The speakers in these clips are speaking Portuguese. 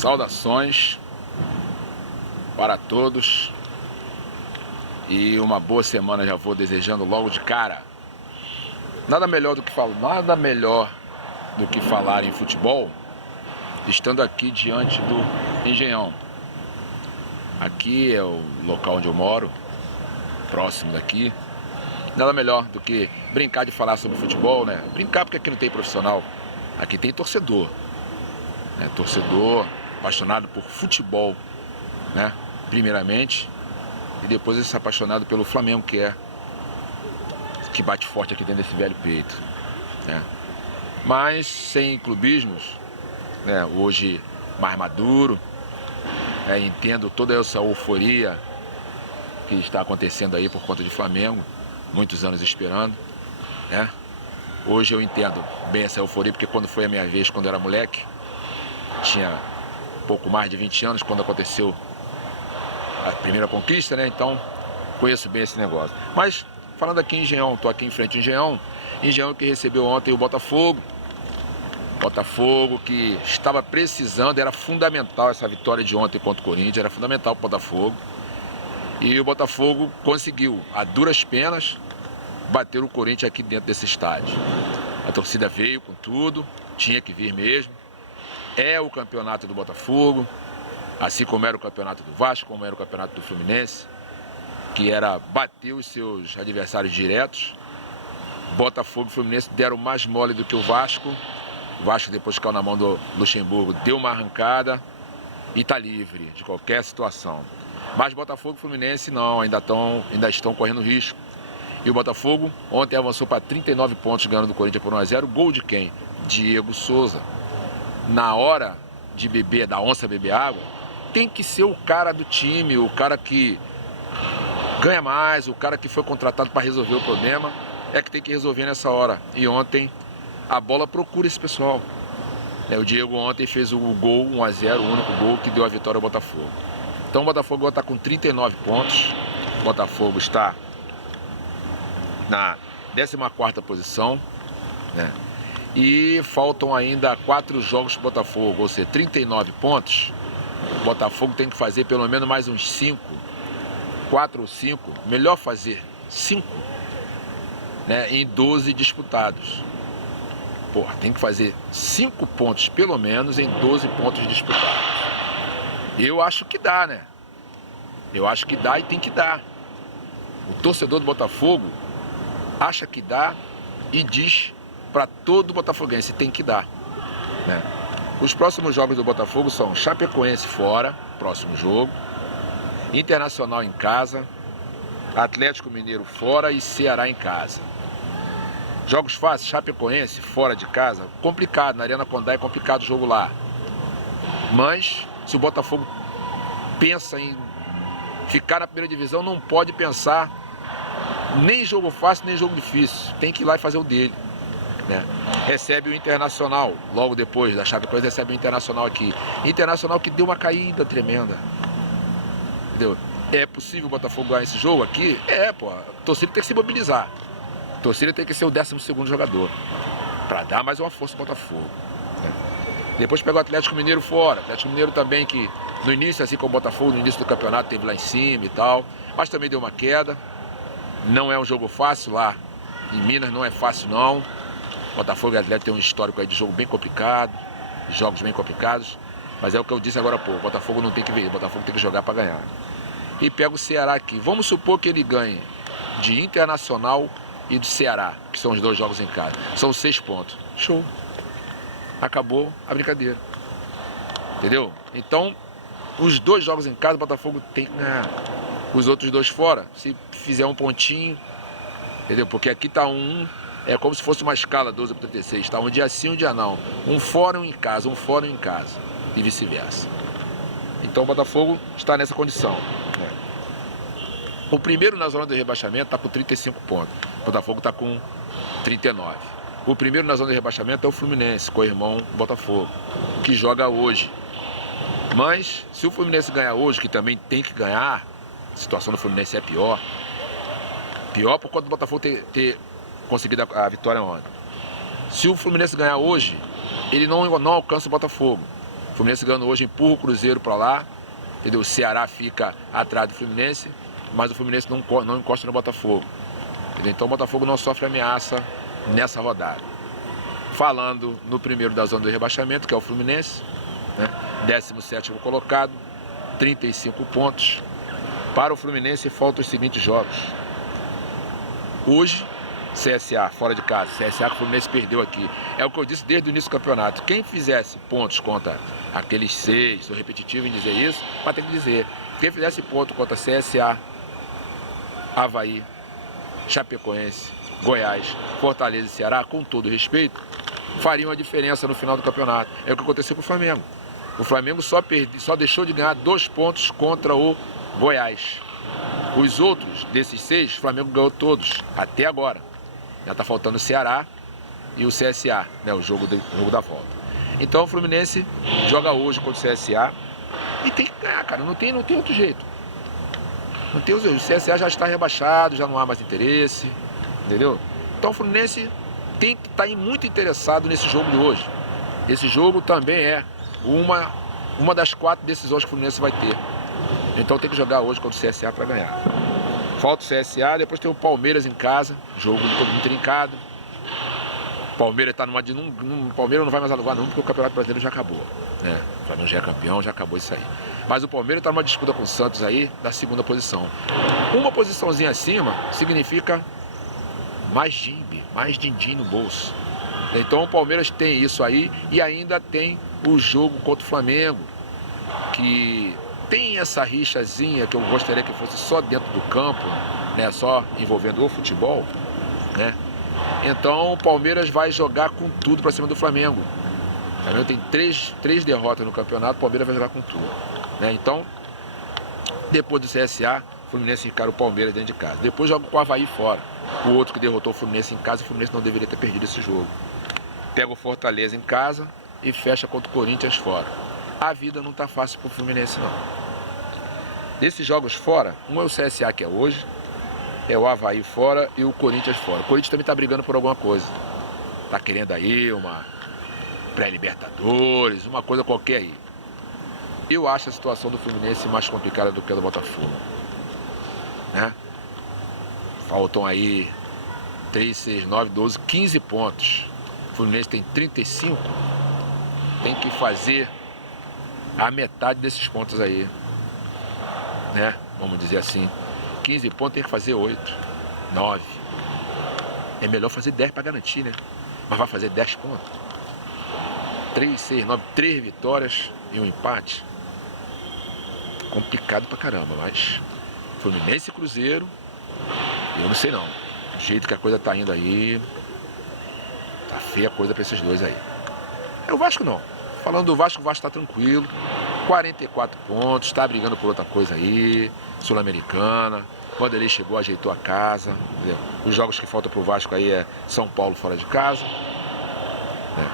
Saudações para todos e uma boa semana já vou desejando logo de cara. Nada melhor do que falar em futebol estando aqui diante do Engenhão. Aqui é o local onde eu moro, próximo daqui. Nada melhor do que brincar de falar sobre futebol, né? Brincar porque aqui não tem profissional, aqui tem torcedor, né? Torcedor apaixonado por futebol, né? Primeiramente, e depois esse apaixonado pelo Flamengo, que bate forte aqui dentro desse velho peito, né? Mas sem clubismos, né? Hoje mais maduro, né? Entendo toda essa euforia que está acontecendo aí por conta de Flamengo, muitos anos esperando, né? Hoje eu entendo bem essa euforia, porque quando foi a minha vez, quando eu era moleque, tinha pouco mais de 20 anos, quando aconteceu a primeira conquista, né? Então, conheço bem esse negócio. Mas, falando aqui em Engenhão, estou aqui em frente ao Engenhão que recebeu ontem o Botafogo. Botafogo que estava precisando, era fundamental essa vitória de ontem contra o Corinthians, era fundamental para o Botafogo. E o Botafogo conseguiu, a duras penas, bater o Corinthians aqui dentro desse estádio. A torcida veio com tudo, tinha que vir mesmo. É o campeonato do Botafogo, assim como era o campeonato do Vasco, como era o campeonato do Fluminense, que era bater os seus adversários diretos. Botafogo e Fluminense deram mais mole do que o Vasco. O Vasco, depois que caiu na mão do Luxemburgo, deu uma arrancada e está livre de qualquer situação. Mas Botafogo e Fluminense não, ainda estão correndo risco. E o Botafogo ontem avançou para 39 pontos, ganhando do Corinthians por 1-0. Gol de quem? Diego Souza. Na hora de beber, da onça beber água, tem que ser o cara do time, o cara que ganha mais, o cara que foi contratado para resolver o problema, é que tem que resolver nessa hora. E ontem a bola procura esse pessoal. O Diego ontem fez o gol 1-0, o único gol que deu a vitória ao Botafogo. Então o Botafogo está com 39 pontos, o Botafogo está na 14ª posição, né? E faltam ainda 4 jogos para o Botafogo, ou seja, 39 pontos. O Botafogo tem que fazer pelo menos mais uns 4 ou 5, melhor fazer 5, né, em 12 disputados. Porra, tem que fazer 5 pontos pelo menos em 12 pontos disputados. Eu acho que dá, né? Eu acho que dá e tem que dar. O torcedor do Botafogo acha que dá e diz para todo botafoguense, tem que dar, né? Os próximos jogos do Botafogo são Chapecoense fora, próximo jogo, Internacional em casa, Atlético Mineiro fora e Ceará em casa. Jogos fáceis, Chapecoense fora de casa, complicado, na Arena Condá é complicado o jogo lá. Mas se o Botafogo pensa em ficar na primeira divisão, não pode pensar nem jogo fácil, nem jogo difícil. Tem que ir lá e fazer o dele, né? Recebe o Internacional, logo depois da Chapecoense recebe o Internacional aqui. Internacional que deu uma caída tremenda, entendeu? É possível o Botafogo ganhar esse jogo aqui? Pô, a torcida tem que se mobilizar. A torcida tem que ser o 12º jogador, para dar mais uma força ao Botafogo, né? Depois pega o Atlético Mineiro fora. Atlético Mineiro também que no início, assim como o Botafogo, no início do campeonato teve lá em cima e tal, mas também deu uma queda. Não é um jogo fácil lá em Minas, não é fácil não. Botafogo e Atlético tem um histórico aí de jogo bem complicado, de jogos bem complicados, mas é o que eu disse agora há pouco, o Botafogo não tem que ver, o Botafogo tem que jogar para ganhar. E pega o Ceará aqui, vamos supor que ele ganhe de Internacional e do Ceará, que são os 2 jogos em casa, são 6 pontos, show, acabou a brincadeira, entendeu? Então, os 2 jogos em casa, o Botafogo tem que ganhar, os outros 2 fora, se fizer um pontinho, entendeu? Porque aqui tá é como se fosse uma escala 12/36, tá? Um dia sim, um dia não. Um fora, um em casa, um fora, um em casa. E vice-versa. Então o Botafogo está nessa condição, né? O primeiro na zona de rebaixamento está com 35 pontos. O Botafogo está com 39. O primeiro na zona de rebaixamento é o Fluminense, com o irmão Botafogo, que joga hoje. Mas se o Fluminense ganhar hoje, que também tem que ganhar, a situação do Fluminense é pior. Pior por conta do Botafogo ter conseguido a vitória ontem. Se o Fluminense ganhar hoje, ele não alcança o Botafogo. O Fluminense ganhando hoje, empurra o Cruzeiro para lá, entendeu? O Ceará fica atrás do Fluminense, mas o Fluminense não encosta no Botafogo. Entendeu? Então o Botafogo não sofre ameaça nessa rodada. Falando no primeiro da zona do rebaixamento, que é o Fluminense, né? 17º colocado, 35 pontos. Para o Fluminense faltam os seguintes jogos. Hoje, CSA, fora de casa. CSA que o Fluminense perdeu aqui. É o que eu disse desde o início do campeonato. Quem fizesse pontos contra aqueles 6, sou repetitivo em dizer isso, vai ter que dizer. Quem fizesse ponto contra CSA, Avaí, Chapecoense, Goiás, Fortaleza e Ceará, com todo respeito, fariam a diferença no final do campeonato. É o que aconteceu com o Flamengo. O Flamengo só deixou de ganhar 2 pontos contra o Goiás. Os outros desses 6, o Flamengo ganhou todos, até agora. Já está faltando o Ceará e o CSA, né, o jogo da volta. Então o Fluminense joga hoje contra o CSA e tem que ganhar, cara. Não tem outro jeito. Não tem outro jeito. O CSA já está rebaixado, já não há mais interesse, entendeu? Então o Fluminense tem que estar muito interessado nesse jogo de hoje. Esse jogo também é uma das 4 decisões que o Fluminense vai ter. Então tem que jogar hoje contra o CSA para ganhar. Falta o CSA, depois tem o Palmeiras em casa, jogo muito trincado. Palmeiras está Palmeiras não vai mais alugar não, porque o Campeonato Brasileiro já acabou, né? O Flamengo já é campeão, já acabou isso aí. Mas o Palmeiras está numa disputa com o Santos aí, da 2ª posição. Uma posiçãozinha acima significa mais jimbe, mais din-din no bolso. Então o Palmeiras tem isso aí e ainda tem o jogo contra o Flamengo, que tem essa rixazinha que eu gostaria que fosse só dentro do campo, né, só envolvendo o futebol, né? Então o Palmeiras vai jogar com tudo para cima do Flamengo. O Flamengo tem três derrotas no campeonato, o Palmeiras vai jogar com tudo, né? Então, depois do CSA, o Fluminense encara o Palmeiras dentro de casa. Depois joga com o Avaí fora. O outro que derrotou o Fluminense em casa, o Fluminense não deveria ter perdido esse jogo. Pega o Fortaleza em casa e fecha contra o Corinthians fora. A vida não está fácil para o Fluminense, não. Desses jogos fora, um é o CSA, que é hoje, é o Avaí fora e o Corinthians fora. O Corinthians também está brigando por alguma coisa. Está querendo aí uma pré-libertadores, uma coisa qualquer aí. Eu acho a situação do Fluminense mais complicada do que a do Botafogo, né? Faltam aí 3, 6, 9, 12, 15 pontos. O Fluminense tem 35. Tem que fazer a metade desses pontos aí, né? Vamos dizer assim, 15 pontos tem que fazer 8, 9. É melhor fazer 10 para garantir, né? Mas vai fazer 10 pontos. 3, 6, 9, 3 vitórias e um empate. Complicado pra caramba, mas Fluminense e Cruzeiro, eu não sei não. Do jeito que a coisa tá indo aí, tá feia a coisa pra esses dois aí. É o Vasco não. Falando do Vasco, o Vasco tá tranquilo. 44 pontos, tá brigando por outra coisa aí, Sul-Americana. Quando ele chegou, ajeitou a casa, entendeu? Os jogos que faltam pro Vasco aí é São Paulo fora de casa, né?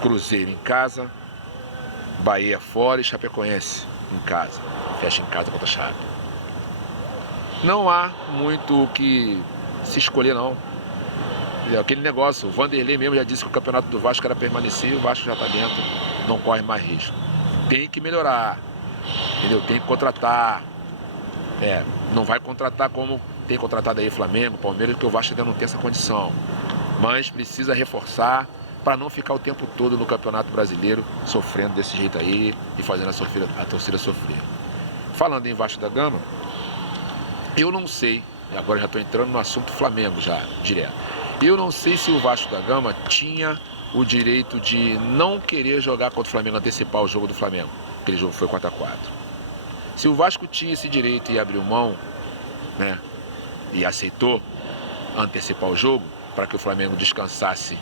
Cruzeiro em casa, Bahia fora e Chapecoense em casa. Fecha em casa contra a Chape. Não há muito o que se escolher não. Aquele negócio, o Vanderlei mesmo já disse que o campeonato do Vasco era permanecer e o Vasco já está dentro, não corre mais risco. Tem que melhorar, entendeu? Tem que contratar. Não vai contratar como tem contratado aí Flamengo, Palmeiras, porque o Vasco ainda não tem essa condição. Mas precisa reforçar para não ficar o tempo todo no Campeonato Brasileiro sofrendo desse jeito aí e fazendo a torcida sofrer. Falando em Vasco da Gama, eu não sei, agora já estou entrando no assunto Flamengo já, direto. Eu não sei se o Vasco da Gama tinha o direito de não querer jogar contra o Flamengo, antecipar o jogo do Flamengo. Aquele jogo foi 4-4. Se o Vasco tinha esse direito e abriu mão, né, e aceitou antecipar o jogo para que o Flamengo descansasse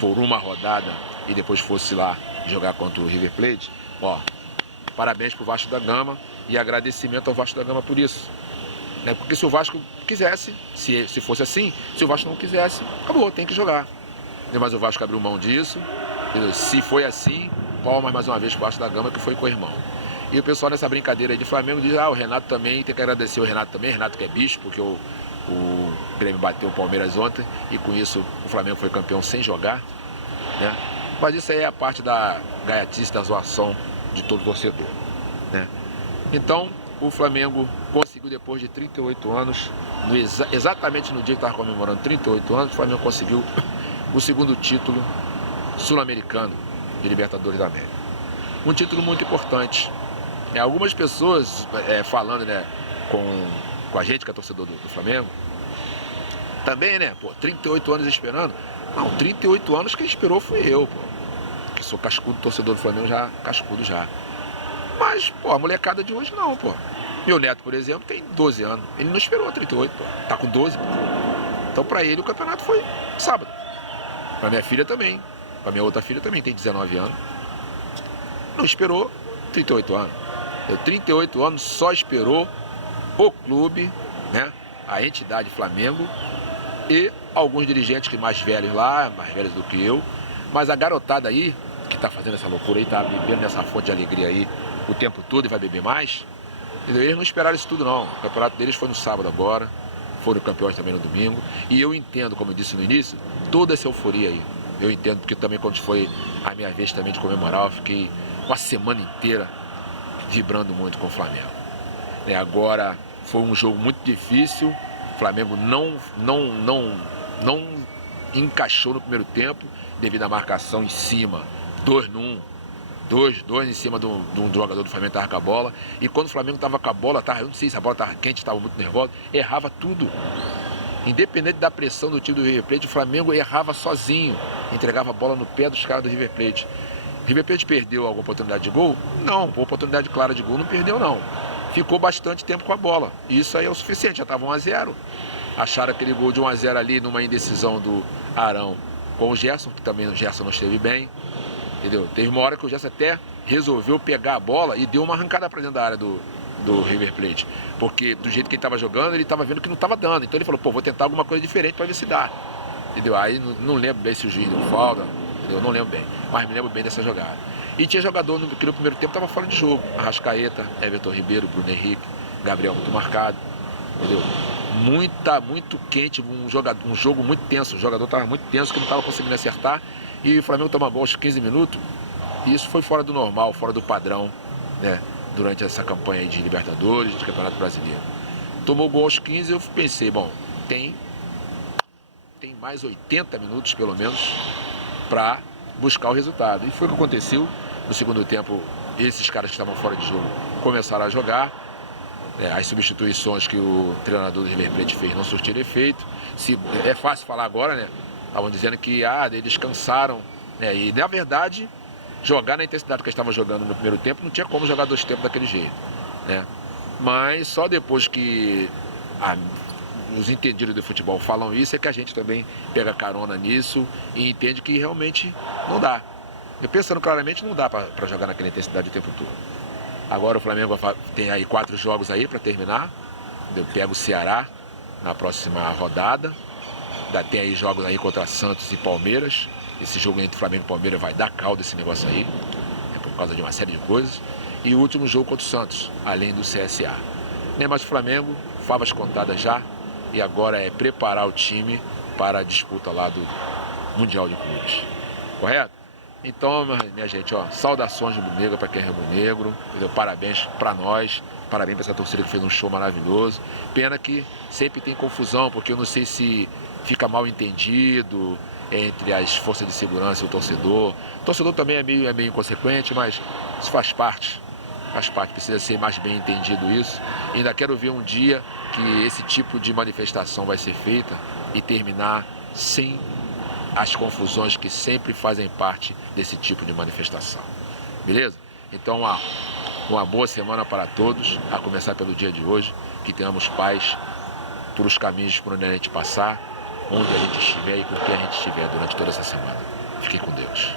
por uma rodada e depois fosse lá jogar contra o River Plate, ó, parabéns pro Vasco da Gama e agradecimento ao Vasco da Gama por isso. Né? Porque se o Vasco quisesse, se fosse assim, se o Vasco não quisesse, acabou, tem que jogar. Mas o Vasco abriu mão disso, se foi assim, palmas mais uma vez pro Vasco da Gama, que foi com o irmão. E o pessoal nessa brincadeira aí de Flamengo diz, o Renato também, tem que agradecer o Renato também, Renato que é bicho, porque o Grêmio bateu o Palmeiras ontem e com isso o Flamengo foi campeão sem jogar, né? Mas isso aí é a parte da gaiatice, da zoação de todo torcedor, né? Então, o Flamengo conseguiu, depois de 38 anos, exatamente no dia que estava comemorando 38 anos, o Flamengo conseguiu o segundo título sul-americano de Libertadores da América. Um título muito importante. Algumas pessoas falando, né, com a gente, que é torcedor do Flamengo, também, né, 38 anos esperando. Não, 38 anos quem esperou fui eu, que sou cascudo, torcedor do Flamengo, já cascudo já. Mas, a molecada de hoje não, Meu neto, por exemplo, tem 12 anos. Ele não esperou 38, Tá com 12, Então, pra ele, o campeonato foi sábado. Pra minha filha também. Pra minha outra filha também, tem 19 anos. Não esperou 38 anos. 38 anos só esperou o clube, né? A entidade Flamengo e alguns dirigentes que mais velhos lá, mais velhos do que eu. Mas a garotada aí, que tá fazendo essa loucura aí, tá bebendo nessa fonte de alegria aí o tempo todo e vai beber mais, eles não esperaram isso tudo não. O campeonato deles foi no sábado agora, foram campeões também no domingo, e eu entendo, como eu disse no início, toda essa euforia aí. Eu entendo, porque também quando foi a minha vez também de comemorar, eu fiquei uma semana inteira vibrando muito com o Flamengo. Agora foi um jogo muito difícil, o Flamengo não encaixou no primeiro tempo, devido à marcação em cima, 2-1. Dois em cima de um jogador do Flamengo que estava com a bola. E quando o Flamengo estava com a bola, eu não sei se a bola estava quente, estava muito nervosa, errava tudo. Independente da pressão do time do River Plate, o Flamengo errava sozinho, entregava a bola no pé dos caras do River Plate. O River Plate perdeu alguma oportunidade de gol? Não, oportunidade clara de gol não perdeu não. Ficou bastante tempo com a bola. E isso aí é o suficiente, já estava 1-0. Acharam aquele gol de 1-0 ali numa indecisão do Arão com o Gerson, que também o Gerson não esteve bem. Entendeu? Teve uma hora que o Gerson até resolveu pegar a bola e deu uma arrancada para dentro da área do River Plate. Porque do jeito que ele estava jogando, ele estava vendo que não estava dando. Então ele falou, vou tentar alguma coisa diferente para ver se dá. Entendeu? Aí não lembro bem se o juiz deu falta, entendeu? Não lembro bem. Mas me lembro bem dessa jogada. E tinha jogador que no primeiro tempo estava fora de jogo. Arrascaeta, Everton Ribeiro, Bruno Henrique, Gabriel muito marcado. Entendeu? Muito quente, um jogo muito tenso. O jogador estava muito tenso, que não estava conseguindo acertar. E o Flamengo toma gol aos 15 minutos. E isso foi fora do normal, fora do padrão, né? Durante essa campanha aí de Libertadores, de Campeonato Brasileiro. Tomou gol aos 15, eu pensei, tem mais 80 minutos, pelo menos, para buscar o resultado. E foi o que aconteceu. No segundo tempo, esses caras que estavam fora de jogo começaram a jogar. As substituições que o treinador do River Plate fez não surtiram efeito. É fácil falar agora, né? Estavam dizendo que eles cansaram, né? E na verdade, jogar na intensidade que eles estavam jogando no primeiro tempo, não tinha como jogar 2 tempos daquele jeito, né? Mas só depois que os entendidos do futebol falam isso, é que a gente também pega carona nisso e entende que realmente não dá. Eu pensando claramente, não dá para jogar naquela intensidade o tempo todo. Agora o Flamengo tem aí 4 jogos aí para terminar. Eu pego o Ceará na próxima rodada. Ainda tem aí jogos aí contra Santos e Palmeiras. Esse jogo entre Flamengo e Palmeiras vai dar caldo esse negócio aí, por causa de uma série de coisas. E o último jogo contra o Santos, além do CSA. Mas o Flamengo, favas contadas já, e agora é preparar o time para a disputa lá do Mundial de Clubes. Correto? Então, minha gente, saudações rubro-negro para quem é rubro-negro, parabéns para nós, parabéns para essa torcida que fez um show maravilhoso. Pena que sempre tem confusão, porque eu não sei se fica mal entendido entre as forças de segurança e o torcedor. O torcedor também é meio inconsequente, mas isso faz parte, precisa ser mais bem entendido isso. E ainda quero ver um dia que esse tipo de manifestação vai ser feita e terminar sem as confusões que sempre fazem parte desse tipo de manifestação. Beleza? Então, uma boa semana para todos, a começar pelo dia de hoje, que tenhamos paz por os caminhos por onde a gente passar, onde a gente estiver e com quem a gente estiver durante toda essa semana. Fiquem com Deus.